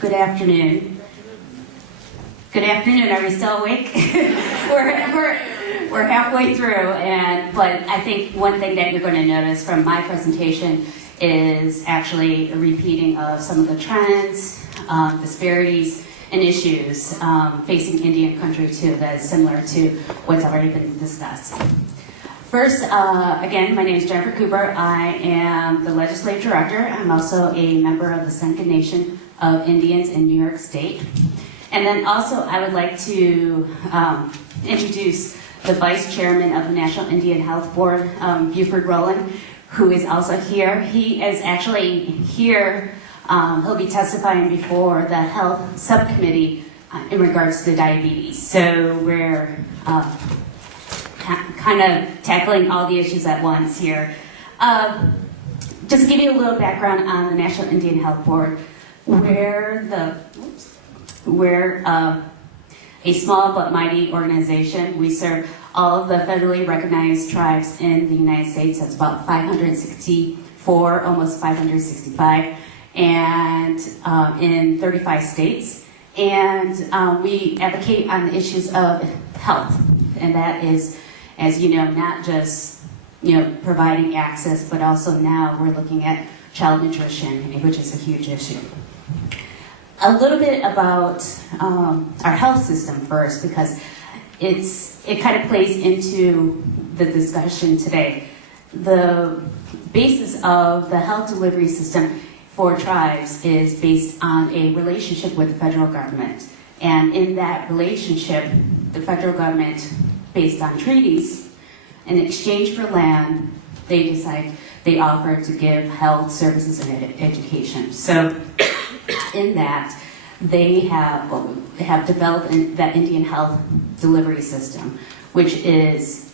Good afternoon. Good afternoon. Are we still awake? we're halfway through, but I think one thing that you're going to notice from my presentation is actually a repeating of some of the trends, disparities, and issues facing Indian country too that is similar to what's already been discussed. First, again, my name is Jennifer Cooper. I am the Legislative Director. I'm also a member of the Seneca Nation of Indians in New York State. And then also I would like to introduce the Vice Chairman of the National Indian Health Board, Buford Rowland, who is also here. He is actually here. He'll be testifying before the Health Subcommittee in regards to diabetes. So we're kind of tackling all the issues at once here. Just to give you a little background on the National Indian Health Board, we're a small but mighty organization. We serve all of the federally recognized tribes in the United States. That's about 564, almost 565, and in 35 states. And we advocate on the issues of health, and that is, as you know, not just providing access, but also now we're looking at child nutrition, which is a huge issue. A little bit about our health system first, because it kind of plays into the discussion today. The basis of the health delivery system for tribes is based on a relationship with the federal government. And in that relationship, the federal government, based on treaties, in exchange for land, they offer to give health services and education. So in that, they have developed that Indian health delivery system, which is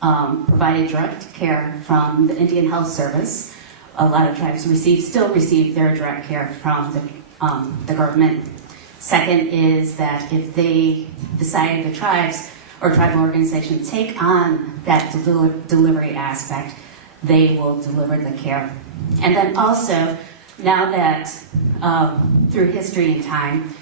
provided direct care from the Indian Health Service. A lot of tribes still receive their direct care from the government. Second is that if they decide, the tribes or tribal organizations take on that delivery aspect, they will deliver the care. And then also, now that through history and time,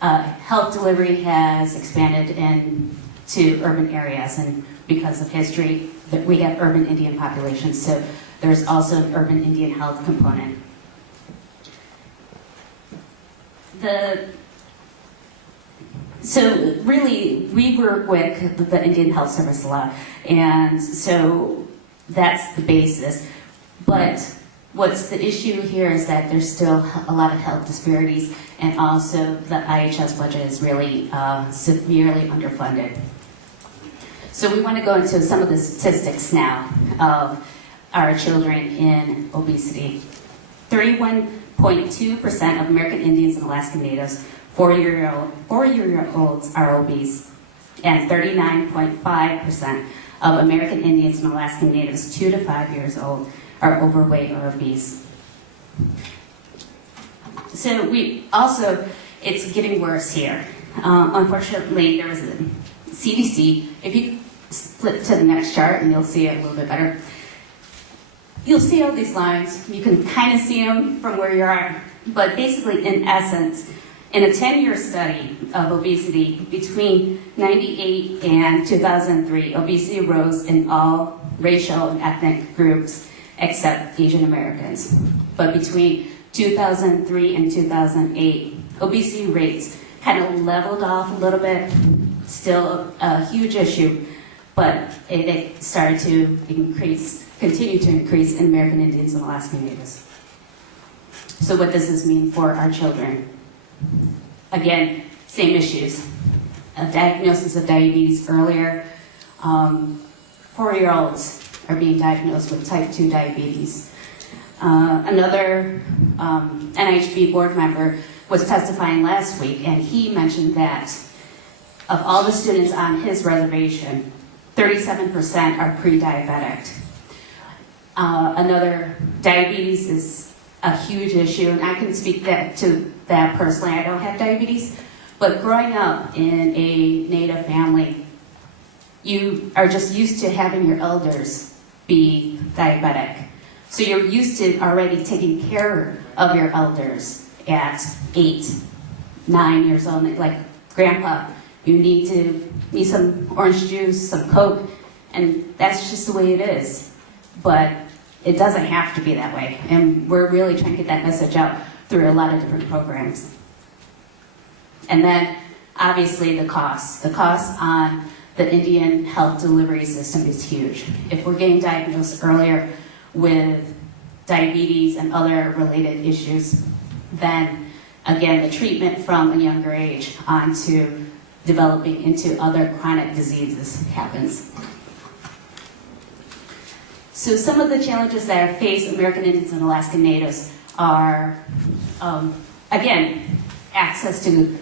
health delivery has expanded into urban areas, and because of history, we have urban Indian populations, so there's also an urban Indian health component. So really, we work with the Indian Health Service a lot, and so that's the basis. But what's the issue here is that there's still a lot of health disparities, and also the IHS budget is really severely underfunded. So we want to go into some of the statistics now of our children in obesity. 31.2% of American Indians and Alaska Natives 4-year-olds are obese, and 39.5% of American Indians and Alaska Natives 2 to 5 years old are overweight or obese. So it's getting worse here. Unfortunately, there was a CDC. If you flip to the next chart, and you'll see it a little bit better, you'll see all these lines. You can kind of see them from where you are, but basically, in essence, in a 10-year study of obesity between 1998 and 2003, obesity rose in all racial and ethnic groups except Asian Americans. But between 2003 and 2008, obesity rates kind of leveled off a little bit. Still a huge issue, but it started to continue to increase in American Indians and Alaska Natives. So what does this mean for our children? Again, same issues. A diagnosis of diabetes earlier. 4-year-olds are being diagnosed with type 2 diabetes. Another NIHB board member was testifying last week, and he mentioned that of all the students on his reservation, 37% are pre-diabetic. Another, diabetes is a huge issue, and I can speak to that personally. I don't have diabetes, but growing up in a Native family, you are just used to having your elders be diabetic. So you're used to already taking care of your elders at 8 9 years old, like, Grandpa, you need some orange juice, some Coke, and that's just the way it is. But it doesn't have to be that way, and we're really trying to get that message out through a lot of different programs. And then, obviously, the cost. The cost on the Indian health delivery system is huge. If we're getting diagnosed earlier with diabetes and other related issues, then, again, the treatment from a younger age onto developing into other chronic diseases happens. So some of the challenges that face American Indians and Alaskan Natives are, again, access to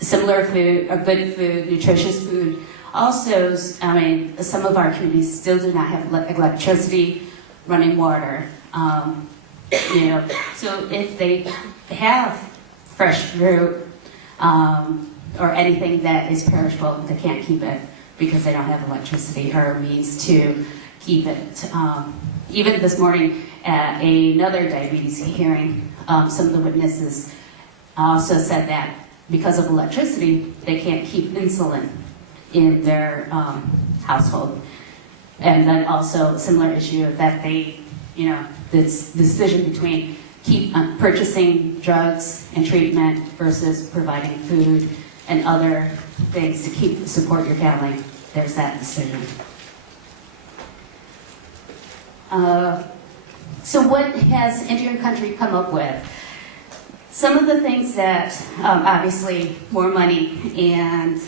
similar food, or good food, nutritious food. Also, some of our communities still do not have electricity, running water. So if they have fresh fruit or anything that is perishable, they can't keep it because they don't have electricity or means to keep it. Even this morning at another diabetes hearing, some of the witnesses also said that because of electricity, they can't keep insulin in their household. And then also similar issue that they, this decision between purchasing drugs and treatment versus providing food and other things to support your family. There's that decision. So what has Indian Country come up with? Some of the things that, obviously, more money and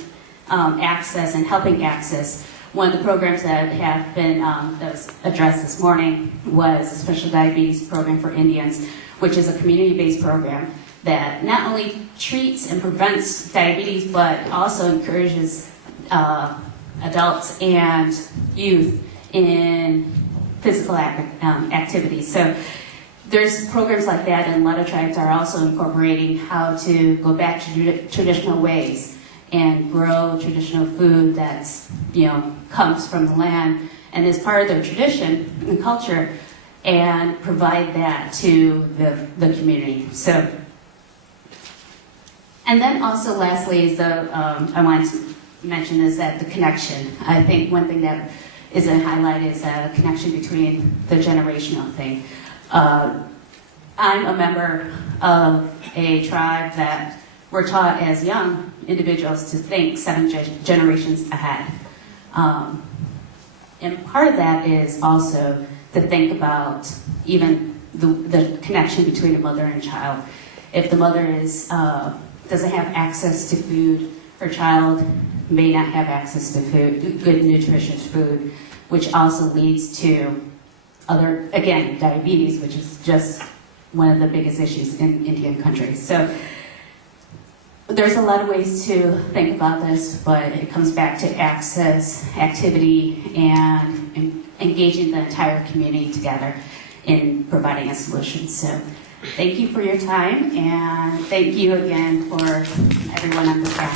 access and helping access. One of the programs that have been that was addressed this morning was a special diabetes program for Indians, which is a community-based program that not only treats and prevents diabetes, but also encourages adults and youth in physical activities. So there's programs like that, and a lot of tribes are also incorporating how to go back to traditional ways and grow traditional food that's, comes from the land and is part of their tradition and culture, and provide that to the community. So, and then also lastly is I wanted to mention is that the connection. I think one thing that is a highlight is a connection between the generational thing. I'm a member of a tribe that we're taught as young individuals to think 7 generations ahead. And part of that is also to think about even the connection between a mother and child. If the mother doesn't have access to food, her child may not have access to food, good nutritious food, which also leads to diabetes, which is just one of the biggest issues in Indian country. So there's a lot of ways to think about this, but it comes back to access, activity, and engaging the entire community together in providing a solution. So thank you for your time, and thank you again for everyone on the staff.